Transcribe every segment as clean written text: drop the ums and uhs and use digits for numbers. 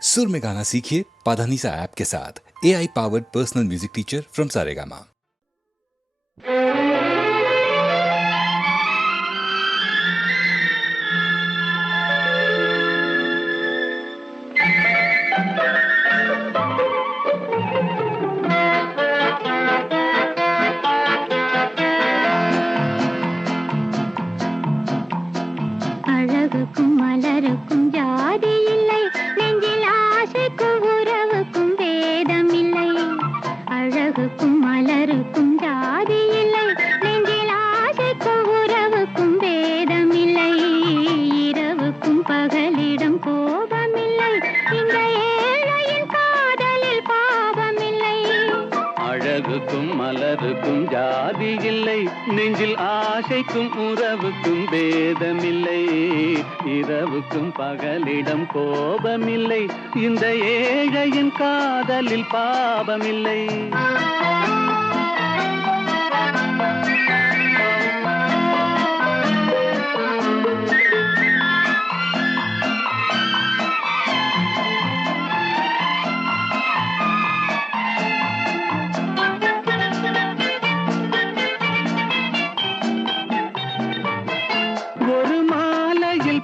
सुर में गाना सीखिए पाधानीसा ऐप के साथ। AI powered personal music teacher from Saregama. அழகுக்கும் மலருக்கும் ஜாதி இல்லை, நெஞ்சில் ஆசைக்கும் உறவுக்கும் பேதம் இல்லை. அழகுக்கும் மலருக்கும் ஜாதி இல்லை, நெஞ்சில் ஆசைக்கும் உறவுக்கும் பேதம் இல்லை. இரவுக்கும் பகலிடம் கோபமில்லை, இந்த ஏழையின் காதலில் பாவமில்லை. அழகுக்கும் மலருக்கும் ஜாதி இல்லை, நெஞ்சில் ஆசைக்கும் உறவுக்கும் பேதமில்லை. இரவுக்கும் பகலிடம் கோபமில்லை, இந்த ஏழையின் காதலில் பாவமில்லை.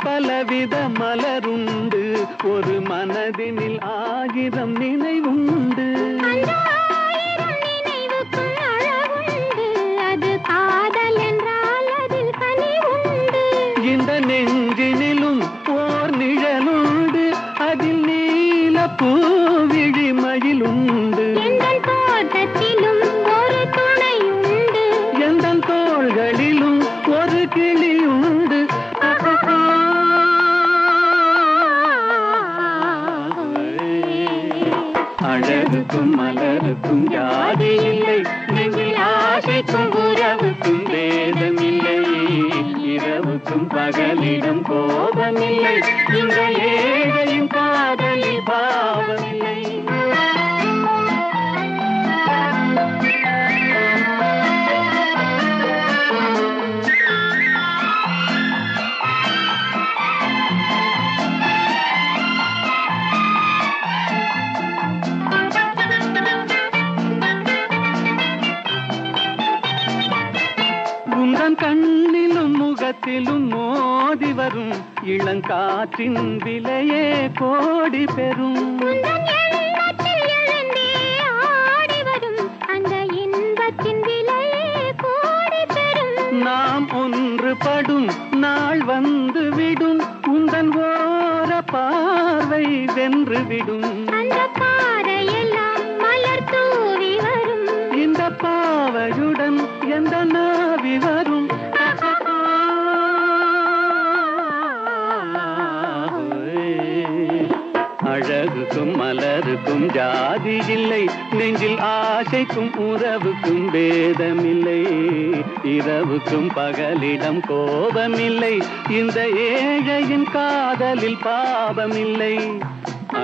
பலவித மலருண்டு, ஒரு மனதினில் 1000 நினைவுண்டு. அது காதல் என்றால் அதில் கனிவுண்டு. இந்த நெஞ்சினிலும் ஓர் நிழலுண்டு, அதில் நீல பூவிழிமயிலுண்டு. எங்கள் தோட்டத்திலும் ஒரு துணையுண்டு, எங்கள் தோள்களிலும் ஒரு கிளியுண்டு. அழகுக்கும் மலருக்கும் ஜாதி இல்லை, நெஞ்சில் ஆசைக்கும் உறவுக்கும் பேதமில்லை. இரவுக்கும் பகலிடம் கோபமில்லை, இந்த ஏழையின் காதலில் பாவமில்லை. கண்ணிலும் முகத்திலும் மோதி வரும் இளங்காற்றின் விலையே கோடி பெறும். அந்த இன்பத்தின் விலையே கோடி பெறும். நாம் ஒன்றுபடும் நாள் வந்து விடும், உந்தன் ஓர பார்வை வென்று விடும். அந்த பாறையெல்லாம் மலர் தூவி வரும், இந்த பாவையுடன் எந்த நாவி வரும். அழகுக்கும் மலருக்கும் ஜாதி இல்லை, நெஞ்சில் ஆசைக்கும் உறவுக்கும் பேதமில்லை. இரவுக்கும் பகலிடம் கோபமில்லை, இந்த ஏழையின் காதலில் பாவமில்லை.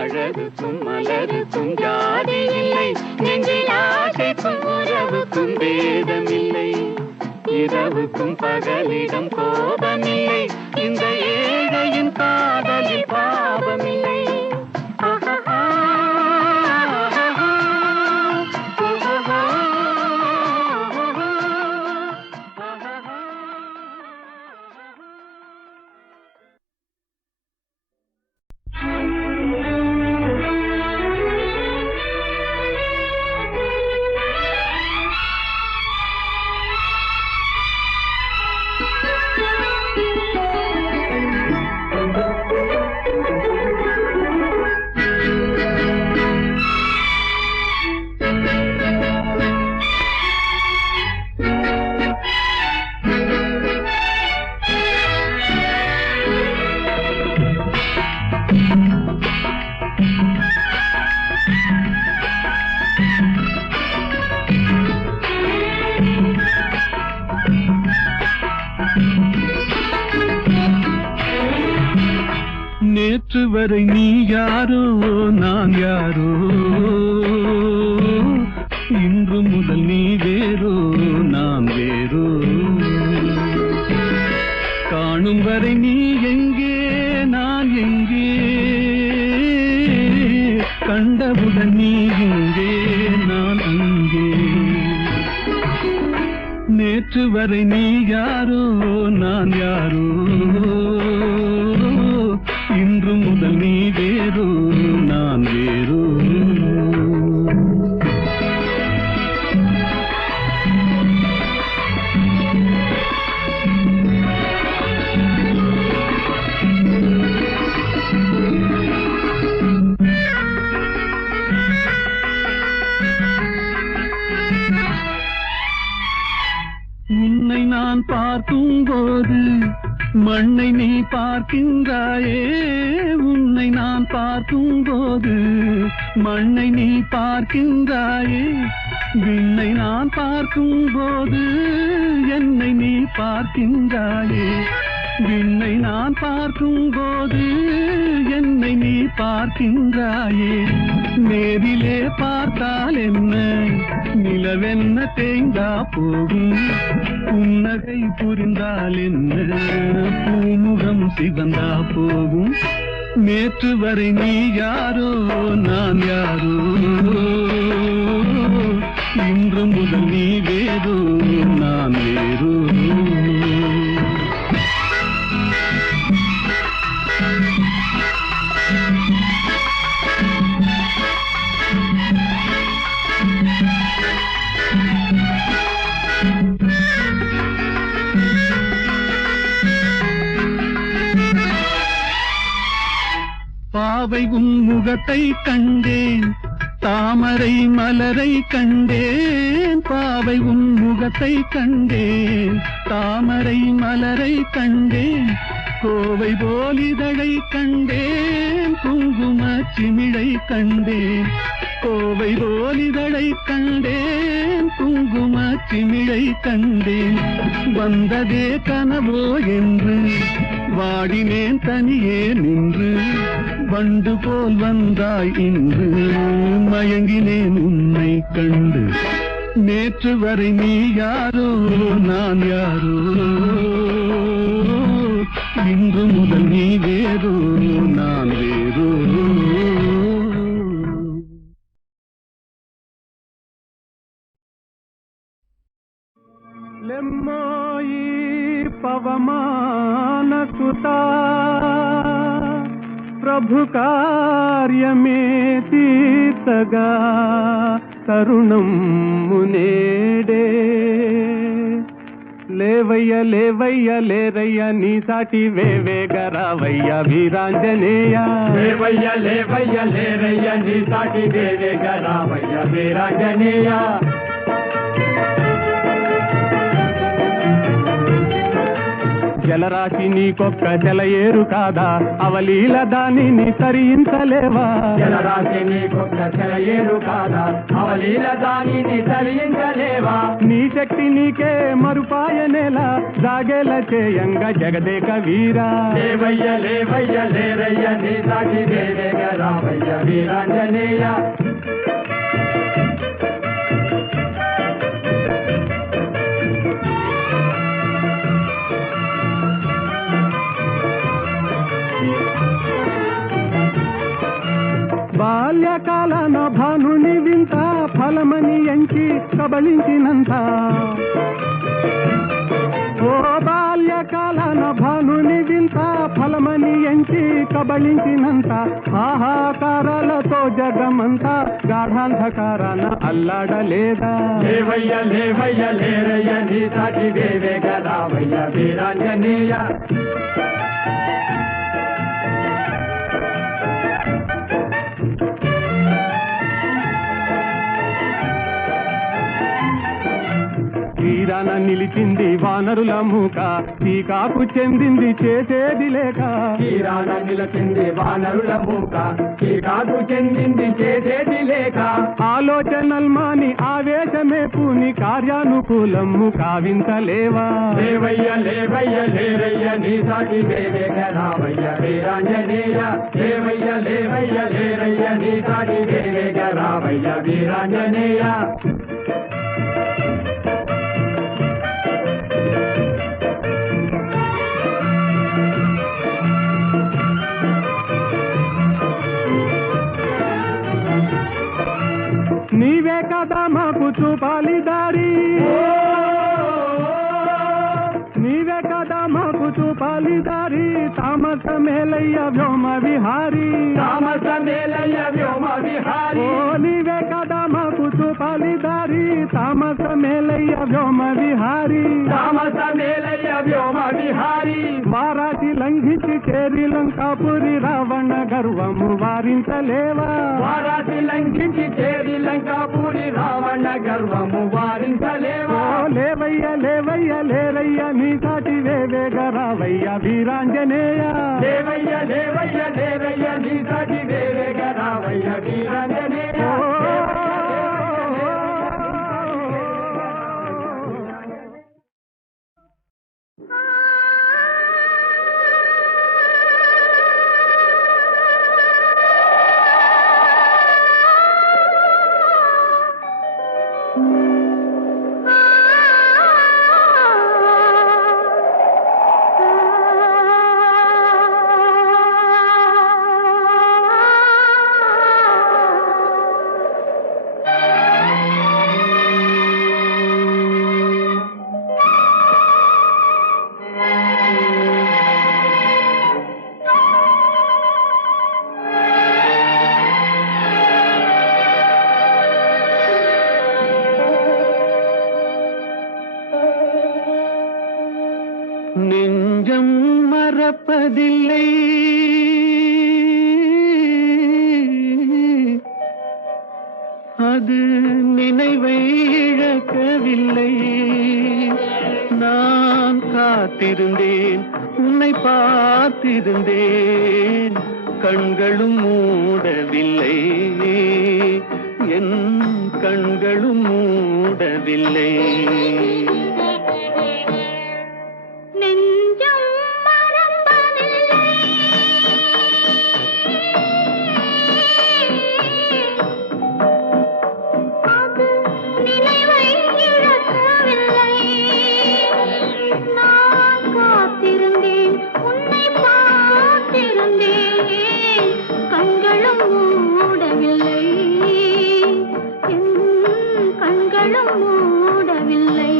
அழகுக்கும் மலருக்கும் ஜாதி இல்லை, நெஞ்சில் ஆசைக்கும் உறவுக்கும் பேதமில்லை. இரவுக்கும் பகலிடம் கோபமில்லை, இந்த ஏழையின் காதலில் பாவமில்லை. நேற்று வரை நீ யாரோ நான் யாரோ, இன்று முதல் நீ வேறோ நான் வேறோ. காணும் வரை நீ எங்கே நான் எங்கே, கண்டவுடன் நீ இங்கே நான் அங்கே. நேற்று வரை நீ யாரோ நான் யாரோ, இன்று முதல் நீ வேறோ நான் வேறோ. உன்னை நான் பார்க்கும் போது மண்ணை நீ பார்க்கின்றாயே. உன்னை நான் பார்க்கும் போது மண்ணை நீ பார்க்கின்றாயே. விண்ணை நான் பார்க்கும் போது என்னை நீ பார்க்கின்றாயே. விண்ணை நான் பார்க்கும் போது என்னை நீ பார்க்கின்றாயே. நேரிலே பார்த்தால் என்ன, நிலவென்ன தேய்ந்தா போகும். புன்னகை புரிந்தால் என்ன, பூமுகம் சிவந்தா போகும். நேற்று வரை நீ யாரோ நான் யாரோ, இன்று முதல் நீ வேறோ நான் வேறோ. பாவை உன் முகத்தை கண்டேன், தாமரை மலரை கண்டேன். பாவை உன் முகத்தை கண்டேன், தாமரை மலரை கண்டேன். கோவை போலிதழை கண்டேன், குங்கும சிமிழை கண்டேன். கோவை போலிதழை கண்டேன், குங்கும சிமிழை கண்டேன். வந்ததே கனவோ என்று வாடினேன் தனியே நின்று. வண்டு போல் வந்தாய் இன்று, மயங்கினேன் உன்னை கண்டு. நேற்று வரை நீ யாரோ நான் யாரோ, இன்று முதல் நீ வேறோ நான் வேறோ. లెమ్మోయి పవమాన సుతా ప్రభు కార్యమే తీర్చగా తరుణం మునేడే. లేవయ్య లేవయ్య లేరయ్య నీ సాటి వేవేగరావయ్య వీరాంజనేయ. లేవయ్య లేవయ్య లేరయ్య నీ సాటి వేవేగరావయ్య వీరాంజనేయ. జలరాశి నీకొక్క జలయేరు కాదా, అవలీల దానిని తరించలేవా. జలరాశి నీకొక్క జలయేరు కాదా, అవలీల దానిని తరించలేవా. నీ శక్తి నీకే మరుపాయనేలా, జాగేల చేయంగా జగదేక వీరా. లేవయ్య లేవయ్య లేరయ్య నీ సాటి వేవేగరావయ్య వీరాంజనేయ. బాల్యకాలన భానుని వింత ఫలమని ఎంచి కబళించినంత. ఓ బాల్యకాలన భానుని వింత ఫలమని ఎంచి కబళించినంత. ఆహాకారాలతో జగమంతా గాఢాంధకారాన అల్లాడలేదా. లేవయ్య లేవయ్య లేరయ్య నీ సాటి వేవేగరావయ్య వీరాంజనేయ. తీరాన నిలిచింది వానరుల మూక, టీకాకు చెందింది చేసేది లేక. తీరాన నిలిచింది వానరుల మూక, టీకాకు చెందింది చేసేది లేక. ఆలోచనల్మాని ఆవేశమే పూని కార్యానుకూలము కావించలేవా. లేవయ్య లేవయ్య లేరయ్య నీ సాటి వేవేగరావయ్య వీరాంజనేయ. లేవయ్య లేవయ్య లేరయ్య నీ సాటి వేవేగరావయ్య వీరాంజనేయ. నీవే కదా మాకు చూపాలి దారి నీవే కదా మాకు చూపాలి దారి తామస మేలయ్య వ్యోమ విహారీ తామస మేలయ్య వ్యోమ విహారీ ఓ నీవే కదా మాకు చూపాలి దారి తామస మేలయ్య వ్యోమ విహారీ తామస మేలయ్య వ్యోమ విహారీ వారాటి లంఘించి చేరి లంకాపురి రావణ గర్వము వారించలేవా వారాసి లంఘించి చేరి లంకాపురి రావణ గర్వము వారించలేవా ఓ లేవయ్య లేవయ్య లేరయ్య నీ సాటి వేవేగ రావయ్య వీరాంజనేయ దేవయ్య దేవయ్య దేవయ్య నీ సాటి వేరేగ రావయ్య వీరాంజనేయ நெஞ்சம் மறப்பதில்லை அது நினைவை இழக்கவில்லை நான் காத்திருந்தேன் உன்னை பார்த்திருந்தேன் கண்களும் மூடவில்லை என் கண்களும் மூடவில்லை நெஞ்சம் மறப்பதில்லை அது நினைவை இழக்கவில்லை நான் காத்திருந்தேன் உன்னை பார்த்திருந்தேன் கண்களும் மூடவில்லை என் கண்களும் மூடவில்லை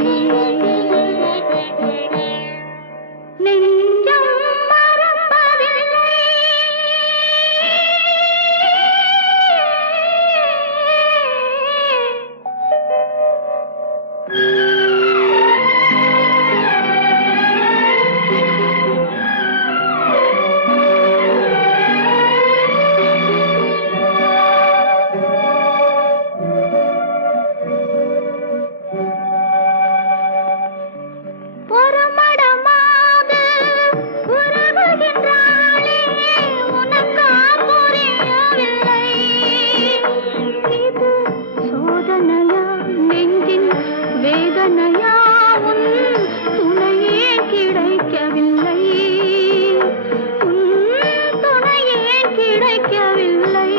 நெஞ்சம் மறப்பதில்லை பொறுமடமாக உறவுகின்றாளே உனக்கா புரியவில்லை இது சோதனையா நெஞ்சின் வேதனையா உன் துணையே கிடைக்கவில்லை உன் துணையே கிடைக்கவில்லை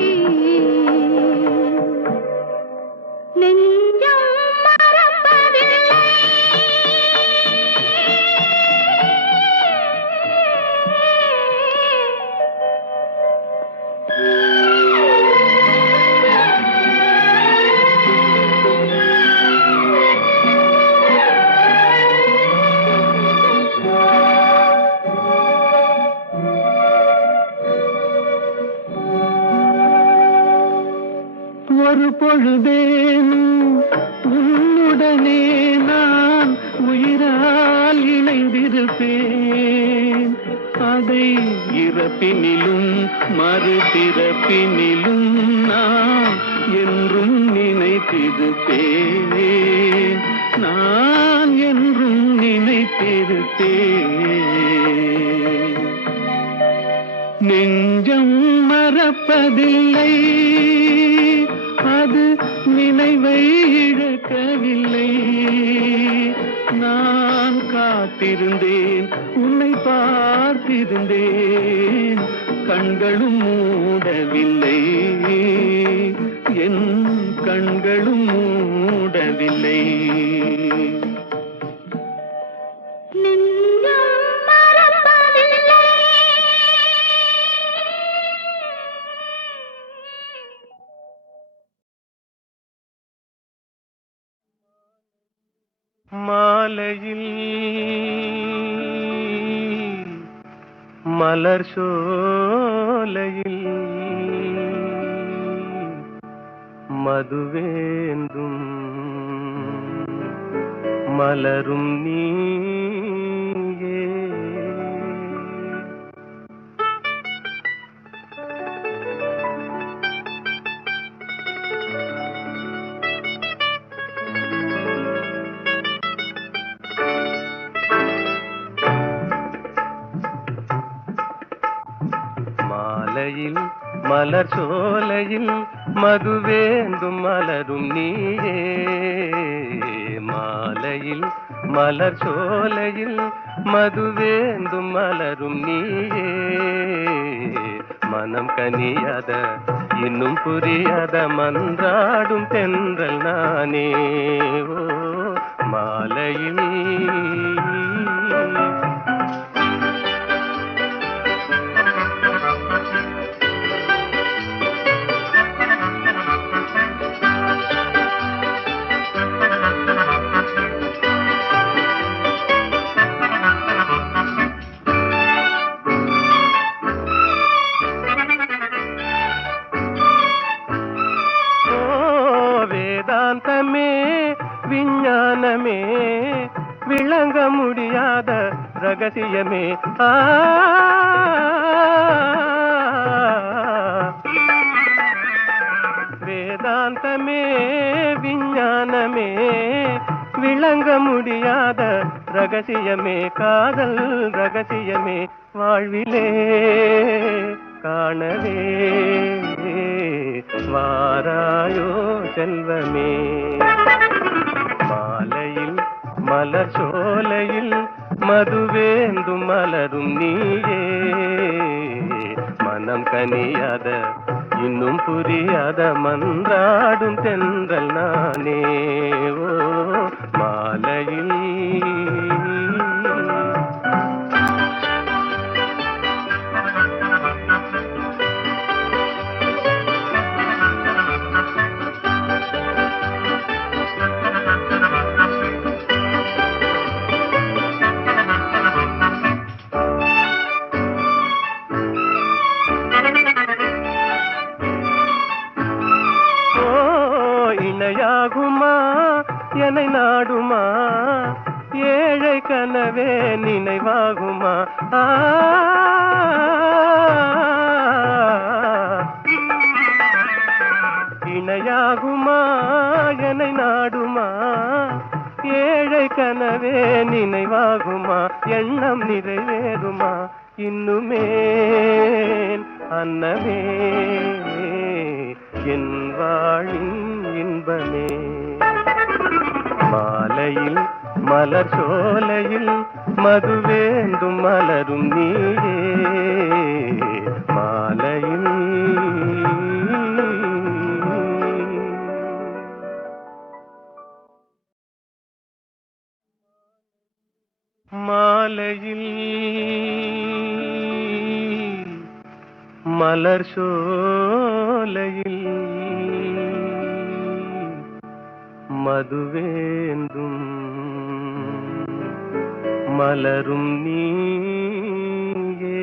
நெஞ்சம் மறப்பதில்லை ஒரு பொழுதேனும் உன்னுடனே நான் உயிரால் இணைந்திருப்பேன் அதை இறப்பினிலும் மறுபிறப்பினிலும் நான் என்றும் நினைத்திருப்பேன் நான் என்றும் நினைத்திருப்பேன் நெஞ்சம் மறப்பதில்லை அது நினைவை இழக்கவில்லை நான் காத்திருந்தேன் உன்னை பார்த்திருந்தேன் கண்களும் மூடவில்லை என் கண்களும் மூடவில்லை மாலையில் மலர் சோலையில் மதுவேந்தும் மலரும் நீயே. மாலையில் மலர் சோலையில் மதுவேந்தும் மலரும் நீயே. மாலையில் மலர் சோலையில் மதுவேந்தும் மலரும் நீயே. மனம் கனியாத இன்னும் புரியாத மன்றாடும் தென்றல் நானே. ஓ மாலையில் வேதாந்தமே விஞ்ஞானமே விளங்க முடியாத ரகசியமே. வேதாந்தமே விஞ்ஞானமே விளங்க முடியாத ரகசியமே. காதல் ரகசியமே வாழ்விலே காணவே வாராயோ செல்வமே. மாலையில் மலர் சோலையில் மதுவேந்தும் மலரும் நீயே. மனம் கனியாத இன்னும் புரியாத மன்றாடும் தென்றல் நானே. ஓ மாலையில் இணையாகுமா என்னை நாடுமா ஏழை கனவே நினைவாகுமா. இணையாகுமா என்னை நாடுமா ஏழை கனவே நினைவாகுமா. எண்ணம் நிறைவேறுமா இன்னுமே அன்னமே என் வாழின் இன்பமே. மாலையில் மலர் சோலையில் மதுவேந்தும் மலரும் நீயே. மாலையில் மாலையில் மலர் சோலையில் மதுவேந்தும் மலரும் நீயே.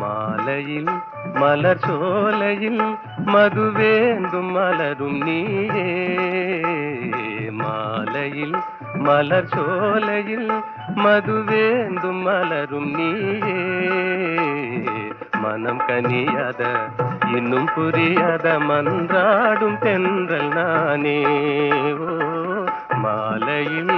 மாலையில் மலர் சோலையில் மதுவேந்தும் மலரும் நீயே. மாலையில் மலர் சோலையில் மதுவேந்தும் மலரும் நீயே. மனம் கனியாத இன்னும் புரியாத மன்றாடும் தென்றல் நானே. ஓ மாலையில்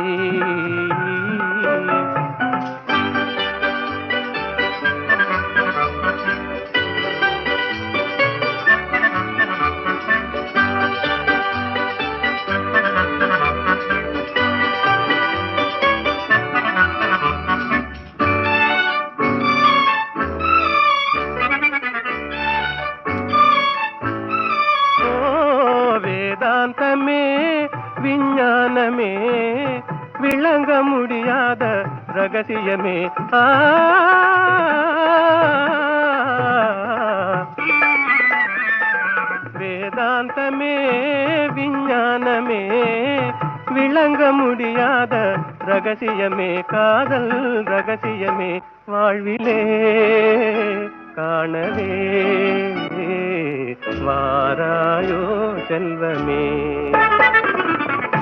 வேதாந்தமே விஞ்ஞானமே விளங்க முடியாத ரகசியமே வேதாந்தமே விஞ்ஞானமே விளங்க முடியாத ரகசியமே காதல் ரகசியமே வாழ்விலே காணவே வாராயோ செல்வமே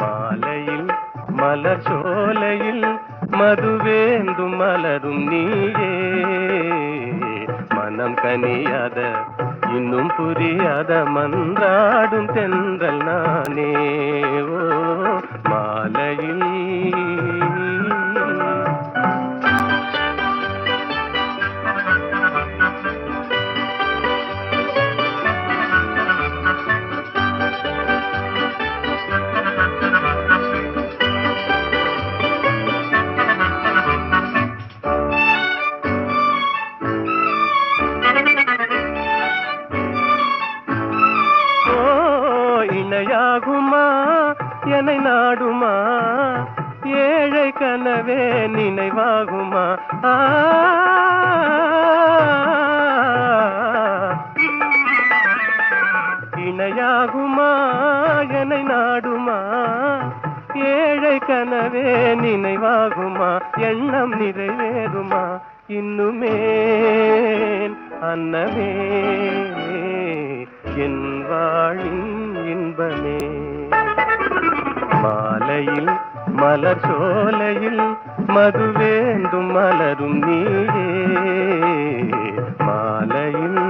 மாலையில் மலர் சோலையில் மதுவேந்தும் மலரும் நீயே மனம் கனியாத இன்னும் புரியாத மன்றாடும் தென்றல் நானே ஓ மாலையில் இணையாகுமா என்னை நாடுமா ஏழை கனவே நினைவாகுமா இணையாகுமா என்னை நாடுமா ஏழை கனவே நினைவாகுமா எண்ணம் நிறைவேறுமா இன்னுமே அன்னமே என் வாழின் இன்பமே மாலையில் மலர் சோலையில் மதுவேந்தும் மலரும் நீயே மாலையில்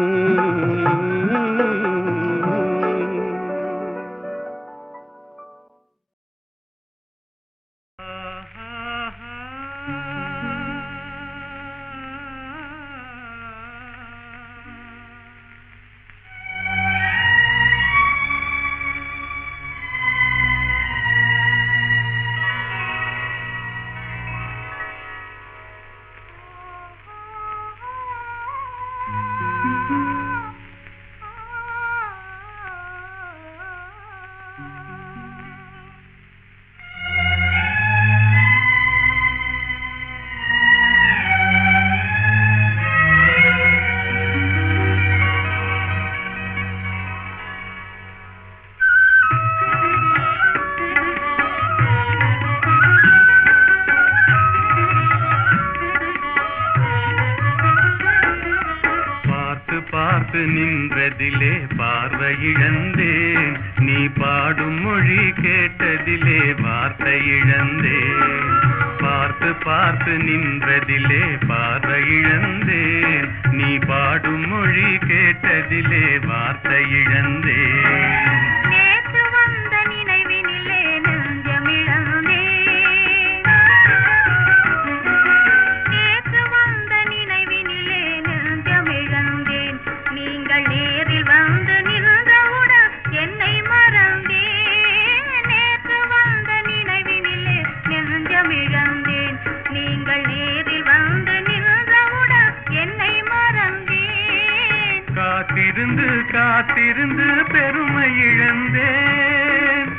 பார்த்து நின்றதிலே பார்வை இழந்தேன் நீ பாடும் மொழி கேட்டதிலே வார்த்தை இழந்தேன் பார்த்து பார்த்து நின்றதிலே பார்வை இழந்தேன் நீ பாடும் மொழி கேட்டதிலே வார்த்தை இழந்தேன் காத்திருந்து காத்திருந்து பெருமை இழந்தேன்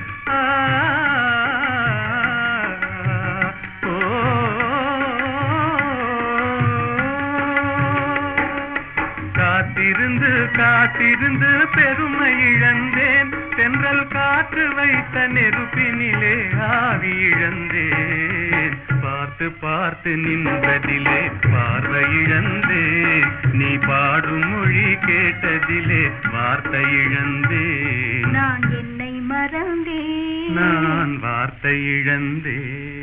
காத்திருந்து காத்திருந்து பெருமை இழந்தேன் தென்றல் காற்று வைத்த நெருப்பினிலே ஆவி இழந்தேன் பார்த்து பார்த்து நின்றதிலே பார்வை இழந்தேன் நீ பாடும் மொழி கேட்டதிலே வார்த்தை இழந்தேன் நான் என்னை மறந்தேன் நான் வார்த்தை இழந்தேன்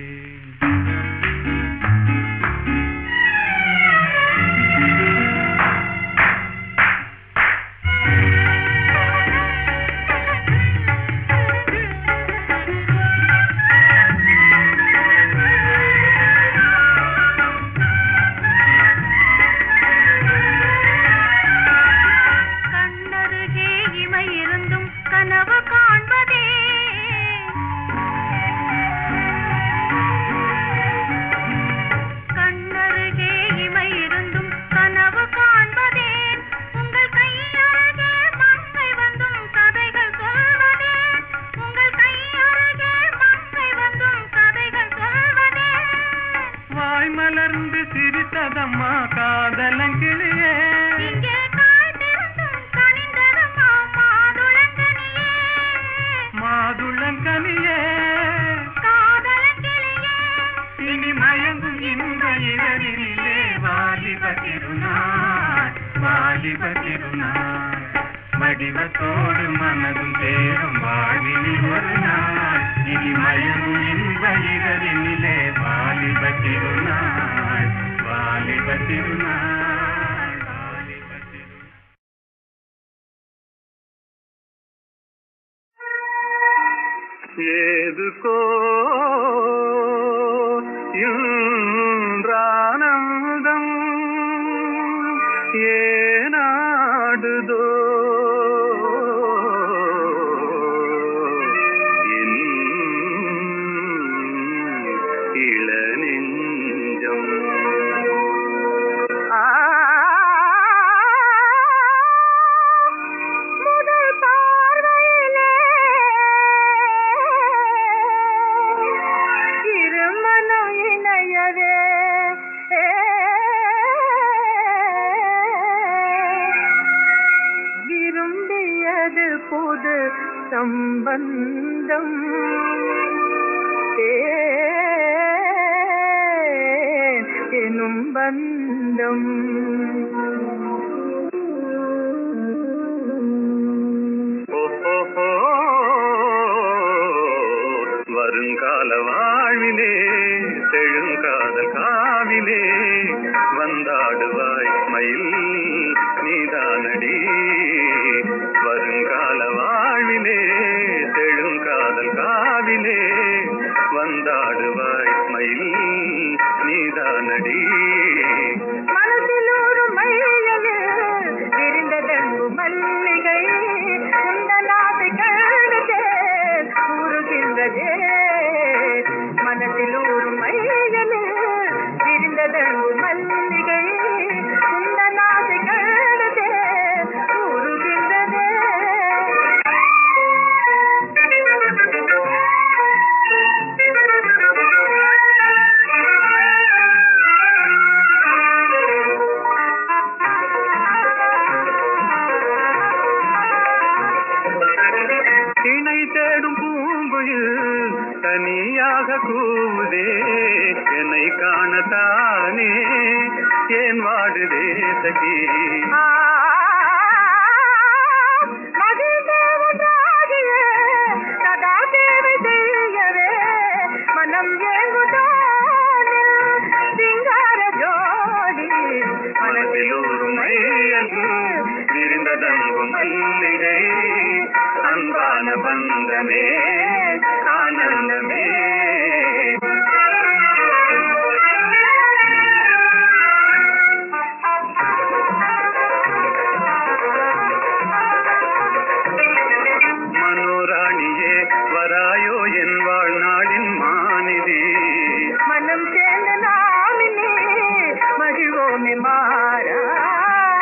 வாலிப திருநாள் வடிவத்தோடு மனதும் தேரும் வாழ்வினில் ஒரு நாள் இனி மயங்கும் இன்ப இரவினிலே வாலிப திருநாள் வாலிப திருநாள் வாலிப திருநாள். ஏதுக்கோ இன்றானந்தம் ஏனாடுதோ என் இளநெஞ்சம். முதல் பார்வையிலே இருமனம் இணையவே விரும்பியது புது சம்பந்தம் எனும் பந்தம். ஓஹோ வருங்கால வாழ்விலே செழுங்காதல் காவிலே வந்தாடுவாய் மயில் நீதானடி. வருங்கால வாழ்விலே செழுங்காதல் காவிலே வந்தாடுவாய் மயில் நீதானடி. மனதில் ஒரு மையலே விரிந்ததன்பு மல்லிகை உந்தனாதை கழுதே கூறுகின்றதே. மனதில் ஒரு மையலே விரிந்ததன்பு மல்லிகை உந்தனாதை கழுதே கூறுகின்றதே. இணை தேடும் பூங்குயில் தனியாக கூவுதே என்னை காணத்தானே ஏன் வாடுதே சகி. மகிழ்ந்தேவனாகியே சதா தேவை செய்யவே மனம் ஏங்குதானில் சிங்கார ஜோடி. மனதில் ஒரு மையல் விரிந்ததன்பு மல்லிகை அன்பான பந்தமே ஆனந்தமே. மனோராணியே வராயோ என் வாழ்நாளின் மாநிதி. மனம் சேர்ந்த நாமினே மகிழ்வோமே மாறா.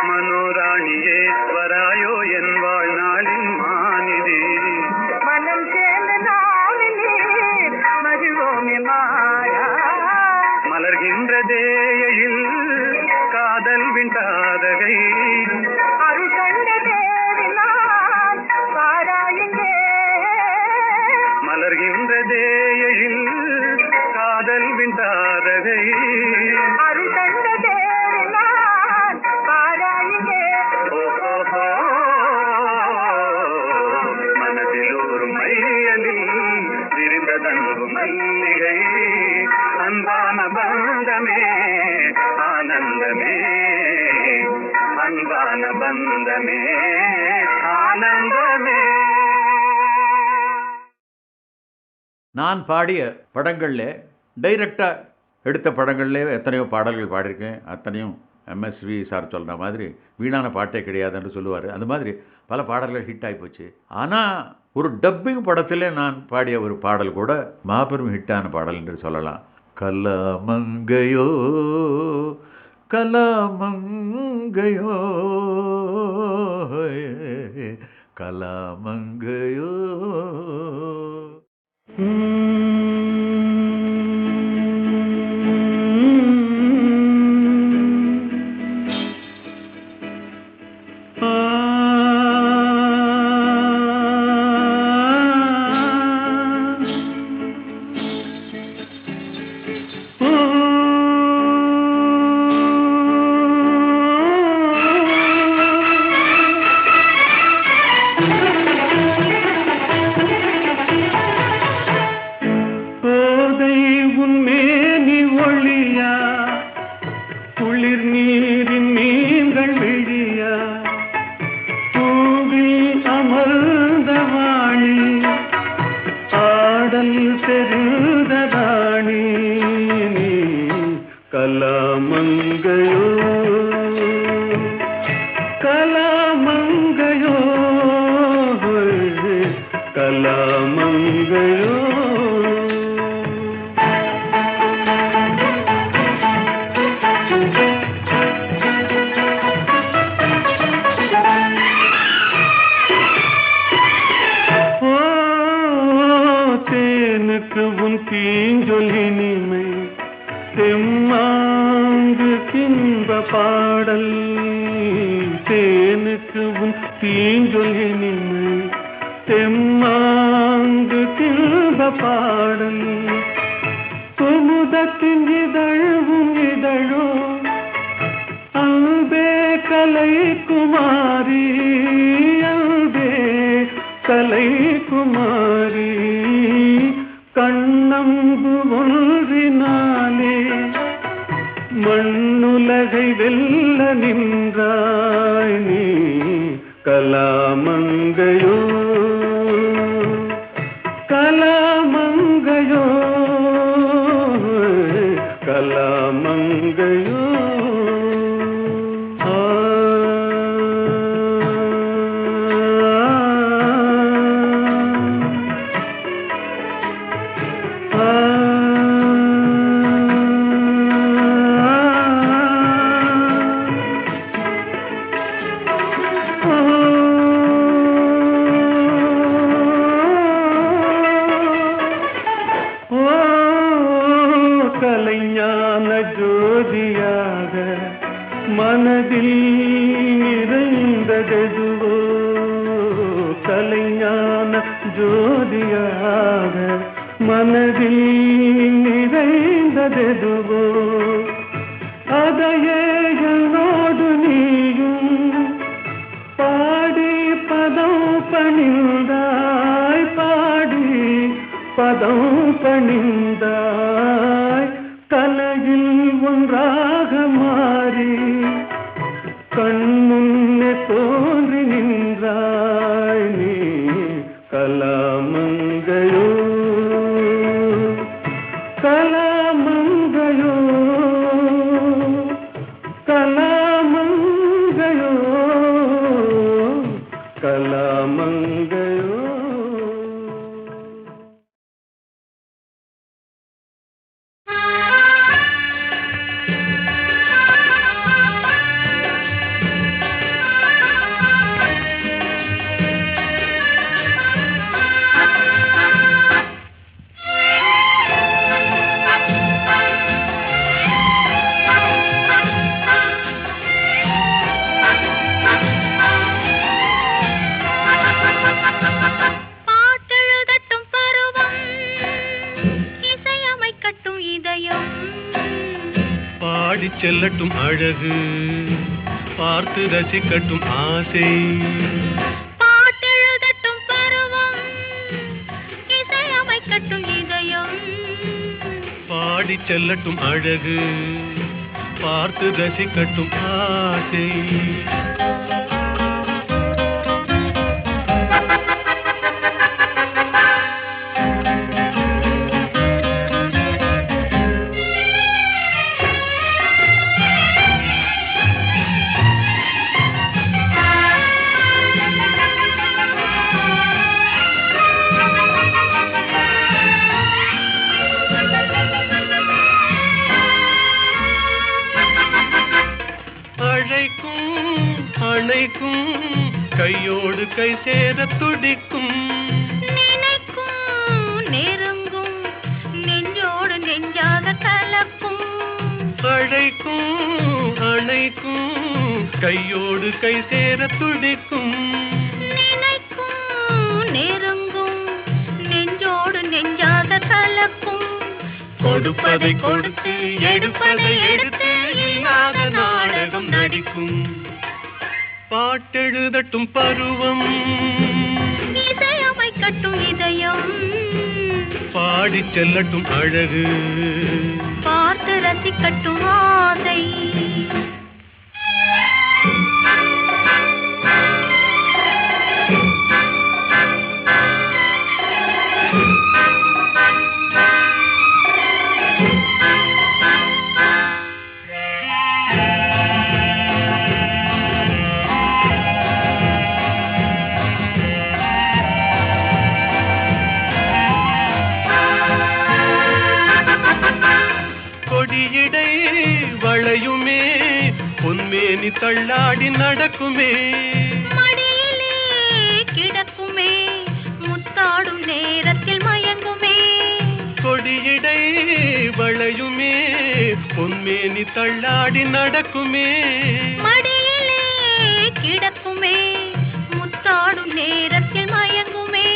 மனோராணியே வராயோ என் வாழ்நாளின் மாநிதி. மனம் சேர்ந்த நாமினே மகிழ்வோமே மாறா. மலர்கின்ற தேயில் காதல் விண்டாதகை அருள் கண்ட தேவினான் பாராயுங்கே. மலர்கின்ற தேயில் காதல் விண்டாதகை அருள் கண்ட தேவினான் பாராயுங்கே. ஓஹோ மனதில் ஒரு மையலில் விரிந்ததன்பு மல்லிகை அன்பான பந்தமே ஆனந்தமே அன்பான பந்தமே ஆனந்தமே. நான் பாடிய படங்களில் டைரக்டாக எடுத்த படங்கள்லே எத்தனையோ பாடல்கள் பாடியிருக்கேன். அத்தனையும் எம்எஸ்வி சார் சொல்கிற மாதிரி வீணான பாட்டே கிடையாதுன்னு சொல்லுவார். அந்த மாதிரி பல பாடல்கள் ஹிட் ஆகிப்போச்சு. ஆனால் ஒரு டப்பிங் படத்தில் நான் பாடிய ஒரு பாடல் கூட மாபெரும் ஹிட்டான பாடல் என்று சொல்லலாம். கலாமங்கையோ கலாமங்கையோ கலாமங்கையோ. தெரிந்த ராணி நீ கலாமங்கையோ கலாமங்கையோ கலாமங்கையோ உன் தீஞ்சொலினிமை தெம்மாங்கு கின்ப பாடல் தேனுக்கு உன் தீஞ்சொலினிமை தெம்மாங்கு கின்ப பாடல் குமுதத்தின் இதழும் இதழோ அன்பே கலை குமாரி அன்பே கலை குமாரி கண்ணம்பு ஒன்றினாலே மண்ணுலகை வெல்ல நின்றாய் நீ கலாமங்கையோ கலாமங்கையோ கலாமங்கையோ கலைஞான ஜோதியாக மனதில் நிறைந்ததெதுவோ கலைஞான ஜோதியாக மனதில் நிறைந்ததெதுவோ அதையே என்னோடு நீயும் பாடி பதம் பணிந்தாய் பாடி பதம் பணிந்தாய் கலையில் ஒன்றாக மாறி கண்முன்னே தோன்றி நின்றாய் நீ கலாமங்கையோ கலாமங்கையோ கலாமங்கையோ கலாமங்கையோ செல்லட்டும் அழகு பார்த்து ரசிக்கட்டும் ஆசை பாட்டெழுதட்டும் பருவம் இசையமைக்கட்டும் இதயம் பாடி செல்லட்டும் அழகு பார்த்து ரசிக்கட்டும் ஆசை கையோடு கை சேர துடிக்கும் நினைக்கும் நெருங்கும் நெஞ்சோடு நெஞ்சாக கலக்கும் அழைக்கும் கையோடு கை சேர துடிக்கும் நினைக்கும் நெருங்கும் நெஞ்சோடு நெஞ்சாக கலக்கும் கொடுப்பதை கொடுத்து எடுப்பதை எடுத்து இல்லாத நாடகம் நடிக்கும் பாட்டெழுதட்டும் பருவம் இசையமைக்கட்டும் இதயம் பாடி செல்லட்டும் அழகு பார்த்து ரசிக்கட்டும் ஆசை தள்ளாடி நடக்குமே, மடியிலே கிடக்குமே, முத்தாடும் நேரத்தில் மயங்குமே, கொடியடை வளையுமே, பொன்மேனி தள்ளாடி நடக்குமே, மடியிலே கிடக்குமே, முத்தாடும் நேரத்தில் மயங்குமே.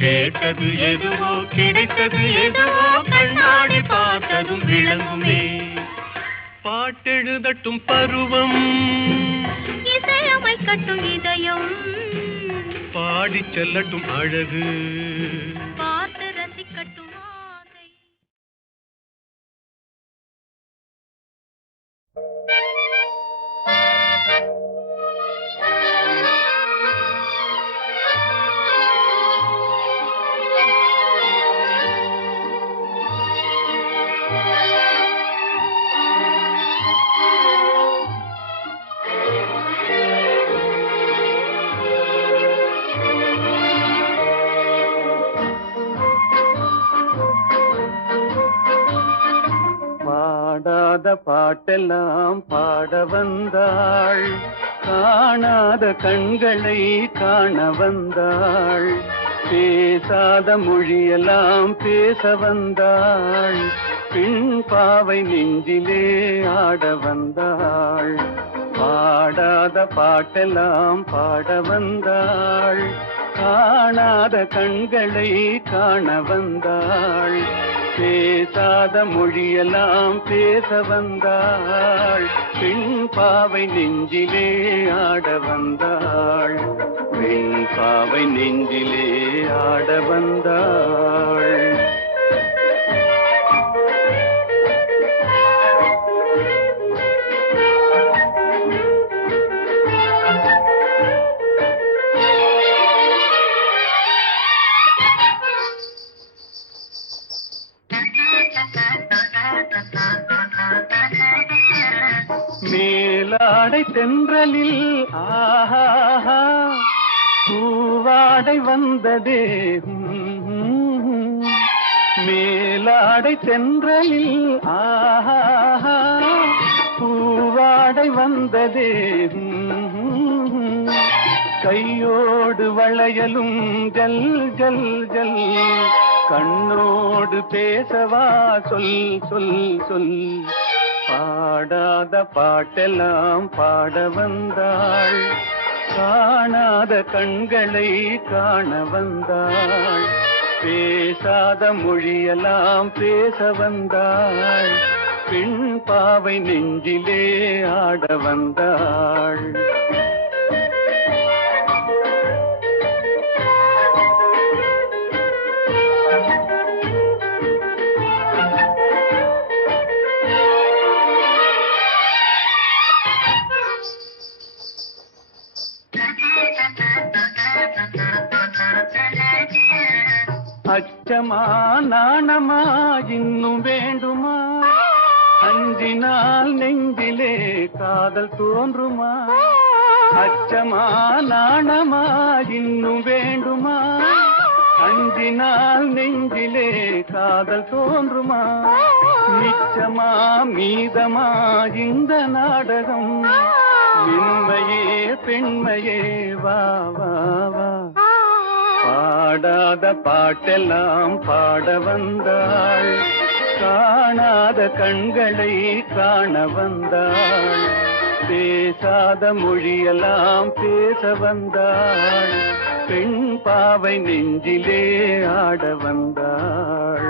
கேட்டது எதுவோ கிடைத்தது எதுவோ கண்ணாடி பார்த்ததும் விளங்குமே. பாட்டெழுதட்டும் பருவம், இசையமைக்கட்டும் இதயம், பாடிச் செல்லட்டும் அழகு, பார்த்து ரசிக்கட்டும் ஆசை. பாடாத பாட்டெல்லாம் பாட வந்தாள், காணாத கண்களை காண வந்தாள், பேசாத மொழியெல்லாம் பேச வந்தாள், பெண் பாவை நெஞ்சிலே ஆட வந்தாள். பாடாத பாட்டெல்லாம் பாட வந்தாள், காணாத கண்களை காண வந்தாள், பேசாத மொழியெல்லாம் பேச வந்தாள், பெண் பாவை நெஞ்சிலே ஆட வந்தாள், பெண் பாவை நெஞ்சிலே ஆட வந்தாள். மேலாடை தென்றலில் ஆஹா பூவாடை வந்ததே, மேலாடை தென்றலில் ஆஹா பூவாடை வந்ததே, கையோடு வளையலும் ஜல் ஜல் ஜல், கண்ணோடு பேசவா சொல் சொல் சொல். பாடாத பாட்டெல்லாம் பாட வந்தாள், காணாத கண்களை காண வந்தாள், பேசாத மொழியெல்லாம் பேச வந்தாள், பெண் பாவை நெஞ்சிலே ஆட வந்தாள். அச்சமா நாணமா இன்னும் வேண்டுமா, அஞ்சினால் நெஞ்சிலே காதல் தோன்றுமா, அச்சமா நாணமா இன்னும் வேண்டுமா, அஞ்சினால் நெஞ்சிலே காதல் தோன்றுமா, மிச்சமா மீதமா இந்த நாடகம், மென்மையே பெண்மையே வா வா வா. பாடாத பாட்டெல்லாம் பாட வந்தாள், காணாத கண்களை காண வந்தாள், பேசாத மொழியெல்லாம் பேச வந்தாள், பெண் பாவை நெஞ்சிலே ஆட வந்தாள்.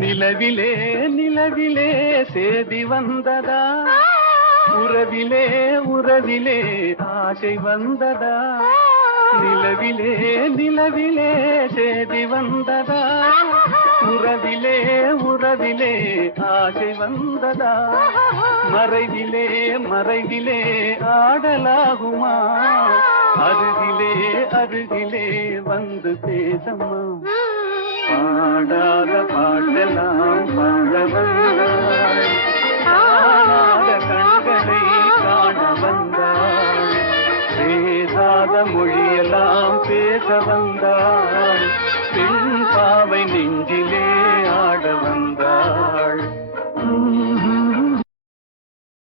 நிலவிலே நிலவிலே சேதி வந்ததா, உறவிலே உறவிலே ஆசை வந்ததா, நிலவிலே நிலவிலே சேதி வந்ததா, உறவிலே உறவிலே ஆசை வந்ததா, மறைவிலே மறைவிலே ஆடலாகுமா, அருகிலே அருகிலே வந்து பேசம்மா. பாடாத பாட்டெல்லாம் பாட வந்தாய்